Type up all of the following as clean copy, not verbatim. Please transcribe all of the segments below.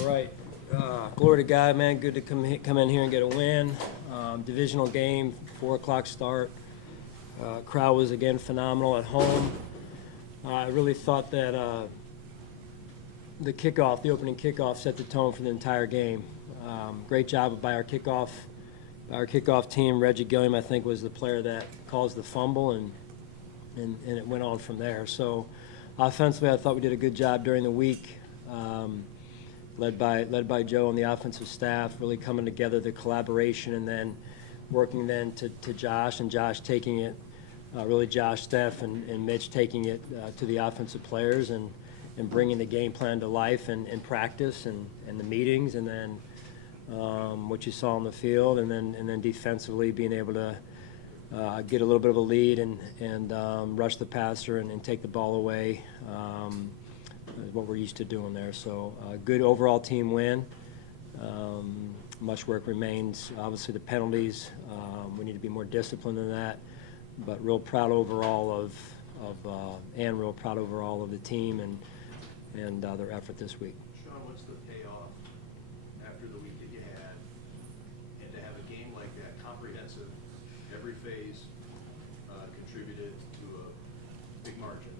All right. Glory to God, man. Good to come in here and get a win. Divisional game, 4 o'clock start. Crowd was, again, phenomenal at home. I really thought that the opening kickoff, set the tone for the entire game. Great job by our kickoff team. Reggie Gilliam, I think, was the player that caused the fumble, and it went on from there. So offensively, I thought we did a good job during the week. Led by Joe and the offensive staff, really coming together, the collaboration, and then working then to Josh, and Josh taking it, really Josh, Steph, and Mitch taking it to the offensive players and bringing the game plan to life and practice and the meetings, and then what you saw on the field, and then defensively being able to get a little bit of a lead and rush the passer and take the ball away. What we're used to doing there. So good overall team win. Much work remains. Obviously the penalties, we need to be more disciplined than that, but real proud overall of the team and their effort this week. Sean, what's the payoff after the week that you had, and to have a game like that, comprehensive, every phase contributed to a big margin.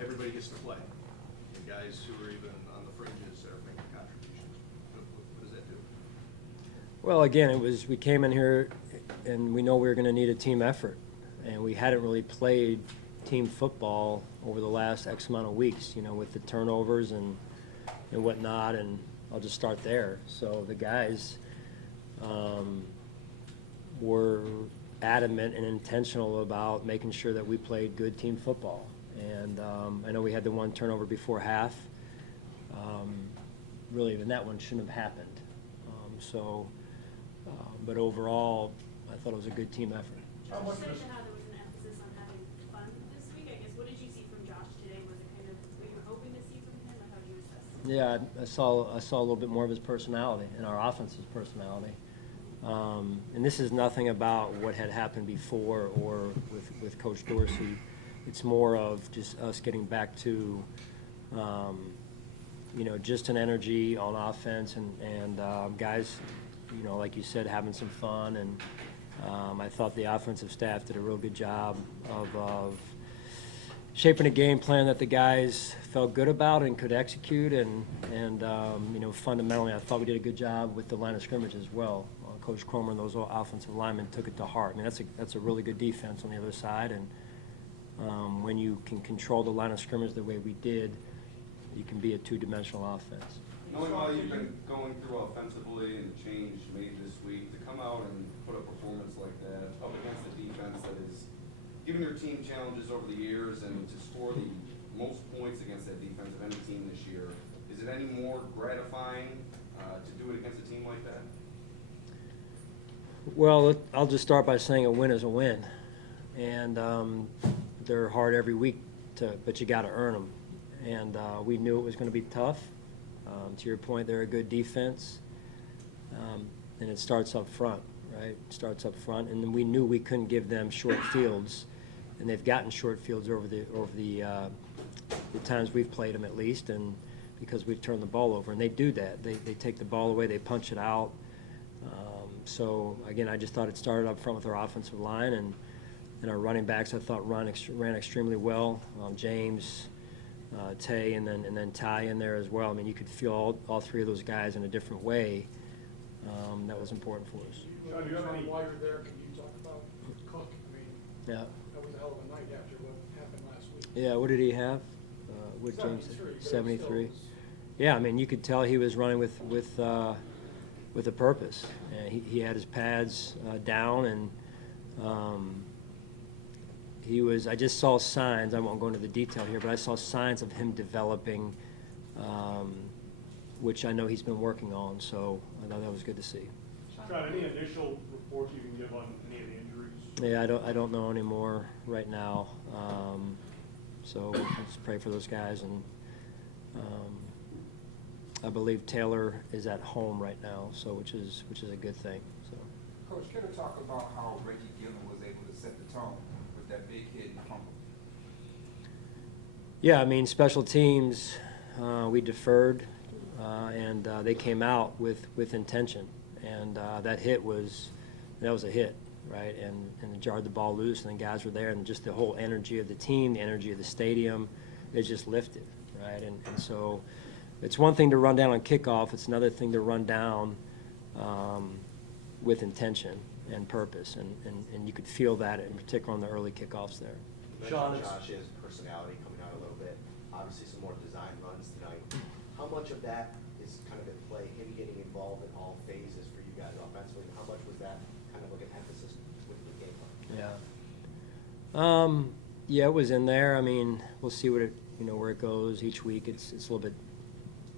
Everybody gets to play. Guys who are even on the fringes are making contributions. What does that do? Well, again, we came in here and we know we were going to need a team effort, and we hadn't really played team football over the last X amount of weeks, with the turnovers and whatnot, and I'll just start there. So the guys were adamant and intentional about making sure that we played good team football. And I know we had the one turnover before half. Really, even that one shouldn't have happened. But overall, I thought it was a good team effort. Josh, you said how there was an emphasis on having fun this week. I guess, what did you see from Josh today? Was it kind of what you were hoping to see from him, or how do you assess it? Yeah, I saw a little bit more of his personality and our offense's personality. And this is nothing about what had happened before or with Coach Dorsey. It's more of just us getting back to, just an energy on offense and guys, like you said, having some fun. And I thought the offensive staff did a real good job of shaping a game plan that the guys felt good about and could execute. And fundamentally, I thought we did a good job with the line of scrimmage as well. Coach Cromer and those offensive linemen took it to heart. I mean, that's a really good defense on the other side. And when you can control the line of scrimmage the way we did, you can be a two-dimensional offense. Knowing how you've been going through offensively and the change made this week, to come out and put a performance like that up against a defense that is giving your team challenges over the years, and to score the most points against that defense of any team this year, is it any more gratifying to do it against a team like that? Well, I'll just start by saying a win is a win. And they're hard every week, but you got to earn them. And we knew it was going to be tough. To your point, they're a good defense, and it starts up front, right? It starts up front, and then we knew we couldn't give them short fields, and they've gotten short fields over the times we've played them, at least, and because we've turned the ball over, and they do that. They take the ball away, they punch it out. So again, I just thought it started up front with our offensive line, and our running backs, I thought, ran extremely well. James, Tay, and then Ty in there as well. I mean, you could feel all three of those guys in a different way. That was important for us. John, while you're there, can you talk about Cook? I mean, Yeah. that was a hell of a night after what happened last week. Yeah, what did he have? What James? 73. Yeah, I mean, you could tell he was running with a purpose. He had his pads down, and I just saw signs, I won't go into the detail here, but I saw signs of him developing, which I know he's been working on, so I thought that was good to see. Sean, any initial reports you can give on any of the injuries? Yeah, I don't know anymore right now, so we'll just pray for those guys, and I believe Taylor is at home right now, so which is a good thing. So. Coach, can you talk about how Reggie Gilliam was able to set the tone with that big hit and fumble? Yeah, I mean, special teams, we deferred. and they came out with intention, and that was a hit, right? And it jarred the ball loose, and the guys were there, and just the whole energy of the team, the energy of the stadium, it just lifted, right? And so it's one thing to run down on kickoff, it's another thing to run down with intention and purpose, and you could feel that in particular on the early kickoffs there. Sean, Josh's personality coming out a little bit, obviously some more design runs tonight. How much of that is kind of at play, him getting involved in all phases for you guys offensively, and how much was that kind of like an emphasis with the game plan? Yeah. Yeah, it was in there. I mean, we'll see what it, where it goes each week. It's a little bit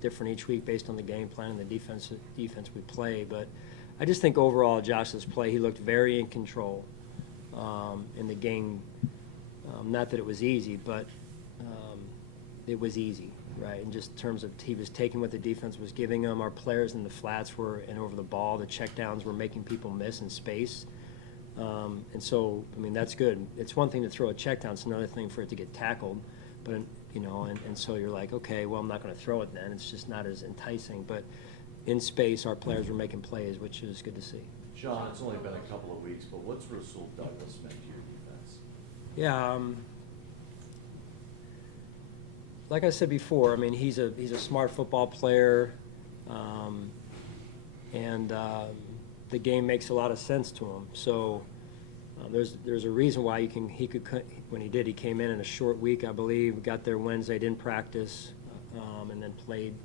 different each week based on the game plan and the defense we play. But I just think overall, Josh's play, he looked very in control in the game. Not that it was easy, but it was easy, right? In just terms of he was taking what the defense was giving him. Our players in the flats were and over the ball. The checkdowns were making people miss in space. And so, I mean, that's good. It's one thing to throw a check down. It's another thing for it to get tackled. But, and so you're like, okay, well, I'm not going to throw it then. It's just not as enticing. But in space, our players were making plays, which is good to see. Sean, it's only been a couple of weeks, but what's Rasul Douglas meant to your defense? Yeah, like I said before, I mean, he's a smart football player, and the game makes a lot of sense to him. So there's a reason why he could when he came in a short week, I believe. Got there Wednesday, didn't practice, and then played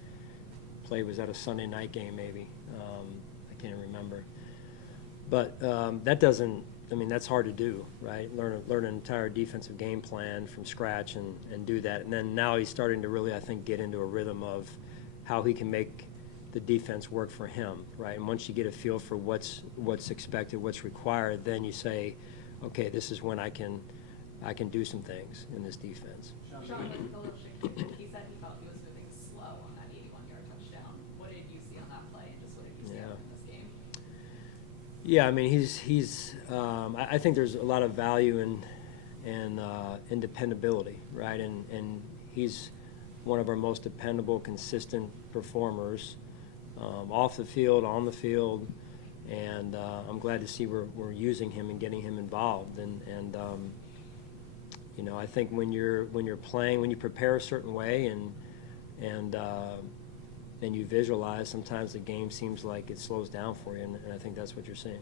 was at a Sunday night game maybe. I can't remember. But that doesn't. I mean, that's hard to do, right? Learn an entire defensive game plan from scratch and do that. And then now he's starting to really, I think, get into a rhythm of how he can make the defense work for him, right? And once you get a feel for what's expected, what's required, then you say, okay, this is when I can do some things in this defense. Sean, with Golubchik, he said he felt he was moving slow on that 81-yard touchdown. What did you see on that play, and just what did you see in this game? Yeah, I mean, he's. I think there's a lot of value in dependability, right? And he's one of our most dependable, consistent performers, off the field, on the field, and I'm glad to see we're using him and getting him involved. And I think when you're playing, when you prepare a certain way and you visualize, sometimes the game seems like it slows down for you, and I think that's what you're seeing.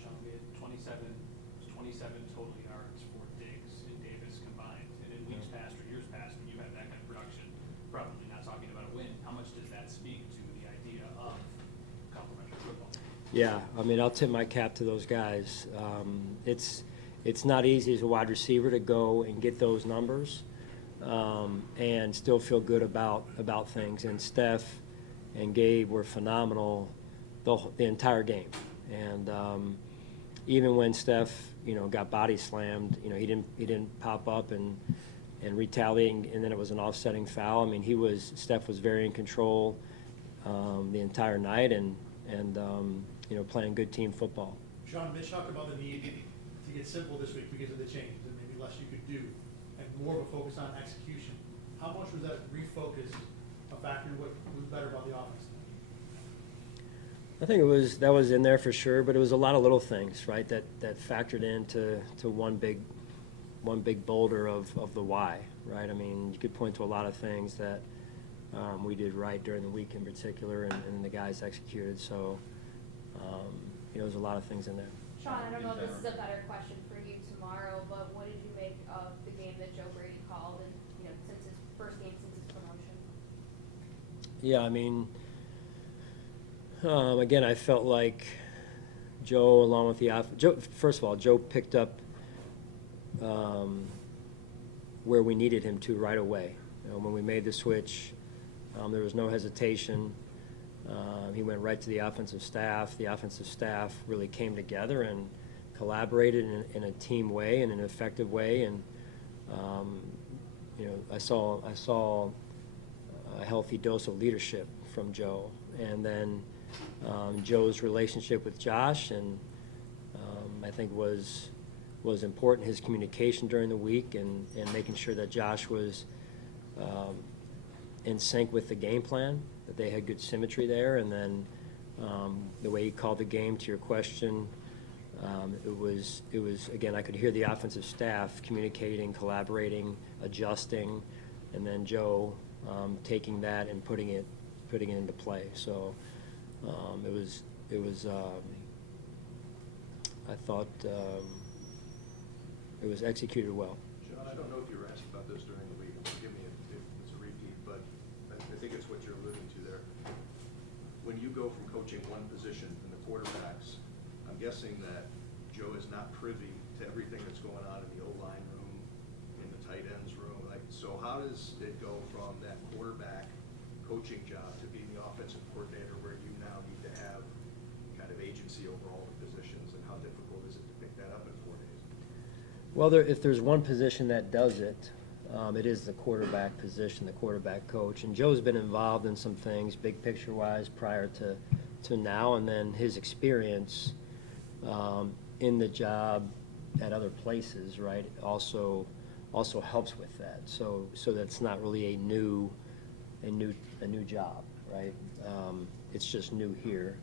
Sean, we had 27 total yards for Diggs and Davis combined. And in weeks past or years past, when you had that kind of production, probably not talking about a win, how much does that speak to the idea of complementary football? Yeah, I mean, I'll tip my cap to those guys. It's not easy as a wide receiver to go and get those numbers and still feel good about things. And Steph and Gabe were phenomenal the entire game. And even when Steph, got body slammed, he didn't pop up and retaliate, and then it was an offsetting foul. I mean, Steph was very in control the entire night and playing good team football. Sean, Mitch talked about the need to get simple this week because of the change, and maybe less you could do, and more of a focus on execution. How much was that refocus a factor in what was better about the offense? I think that was in there for sure, but it was a lot of little things, right, that factored into one big boulder of the why, right? I mean, you could point to a lot of things that we did right during the week in particular, and the guys executed. So, there's a lot of things in there. Sean, I don't know if this is a better question for you tomorrow, but what did you make of the game that Joe Brady called, and since his first game since his promotion? Yeah, I mean, again, I felt like Joe, along with first of all, Joe picked up where we needed him to right away. When we made the switch, there was no hesitation. He went right to the offensive staff. The offensive staff really came together and collaborated in a team way, in an effective way. And I saw a healthy dose of leadership from Joe. And then Joe's relationship with Josh, and I think was important. His communication during the week and making sure that Josh was in sync with the game plan. that they had good symmetry there, and then the way he called the game, to your question, it was again, I could hear the offensive staff communicating, collaborating, adjusting, and then Joe taking that and putting it into play. So it was I thought it was executed well. John, I don't know if you were asked about this during the week, forgive me if it's a repeat, but I think it's what you're alluding to there. When you go from coaching one position in the quarterbacks, I'm guessing that Joe is not privy to everything that's going on in the O-line room, in the tight ends room. So how does it go from that quarterback coaching job to being the offensive coordinator, where you now need to have kind of agency over all the positions, and how difficult is it to pick that up in 4 days? Well, if there's one position that does it, it is the quarterback position, the quarterback coach. And Joe's been involved in some things, big picture-wise, prior to now, and then his experience in the job at other places, right, also helps with that. So that's not really a new job, right? It's just new here,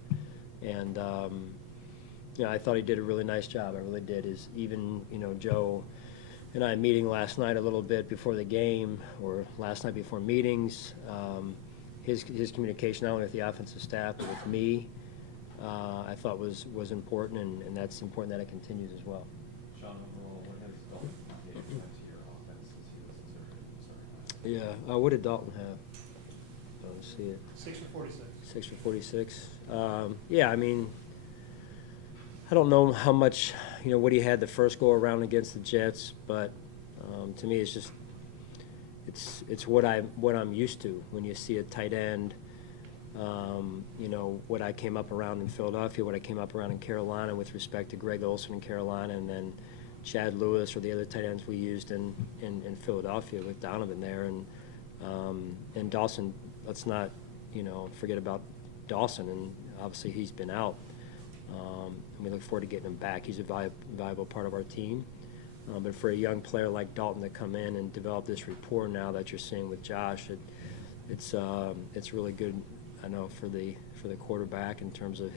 and I thought he did a really nice job. I really did. Is even Joe and I meeting last night a little bit before the game, or last night before meetings. His communication not only with the offensive staff but with me, I thought was important, and that's important that it continues as well. Sean, overall, what has Dalton made to your offense since he was inserted in the starting lineup? Yeah. What did Dalton have? I don't see it. 6 for 46. 6 for 46. Yeah, I mean, I don't know how much, what he had the first go around against the Jets, but to me, it's just, it's what I'm used to when you see a tight end. What I came up around in Philadelphia, what I came up around in Carolina with respect to Greg Olsen in Carolina, and then Chad Lewis or the other tight ends we used in Philadelphia with Donovan there, and Dawson. Let's not forget about Dawson, and obviously he's been out. And we look forward to getting him back. He's a valuable part of our team. But for a young player like Dalton to come in and develop this rapport now that you're seeing with Josh, it's really good. I know for the quarterback in terms of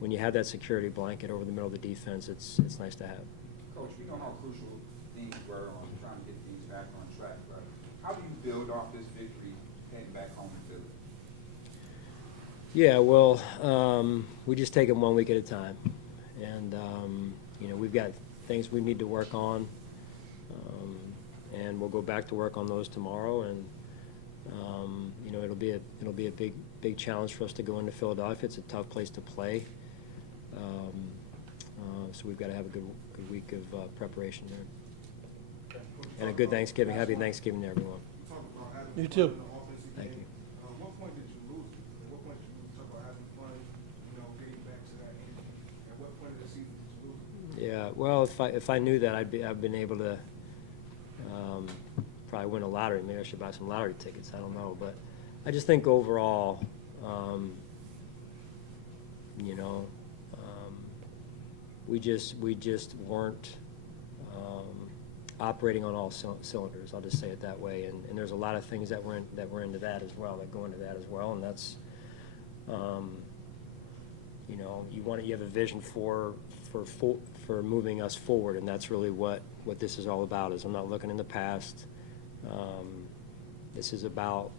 when you have that security blanket over the middle of the defense, it's nice to have. Coach, we know how crucial things were on trying to get things back on track, but how do you build off this victory heading back home to Philly? Yeah, well, we just take them 1 week at a time, and we've got things we need to work on, and we'll go back to work on those tomorrow. And it'll be a big challenge for us to go into Philadelphia. It's a tough place to play, so we've got to have a good week of preparation there, and a good Thanksgiving. Happy Thanksgiving to everyone. You too. Thank you. What point did you lose it? At what point did you lose? Talk about having fun, getting back to that energy. At what point of the season did you lose it? Yeah, well, if I knew that, I've been able to probably win a lottery. Maybe I should buy some lottery tickets. I don't know, but I just think overall, we just weren't operating on all cylinders. I'll just say it that way. And there's a lot of things that were into that as well, that go into that as well. And that's, you have a vision for moving us forward, and that's really what this is all about. Is I'm not looking in the past. This is about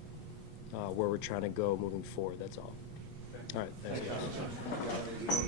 where we're trying to go moving forward. That's all. All right. Thanks, guys.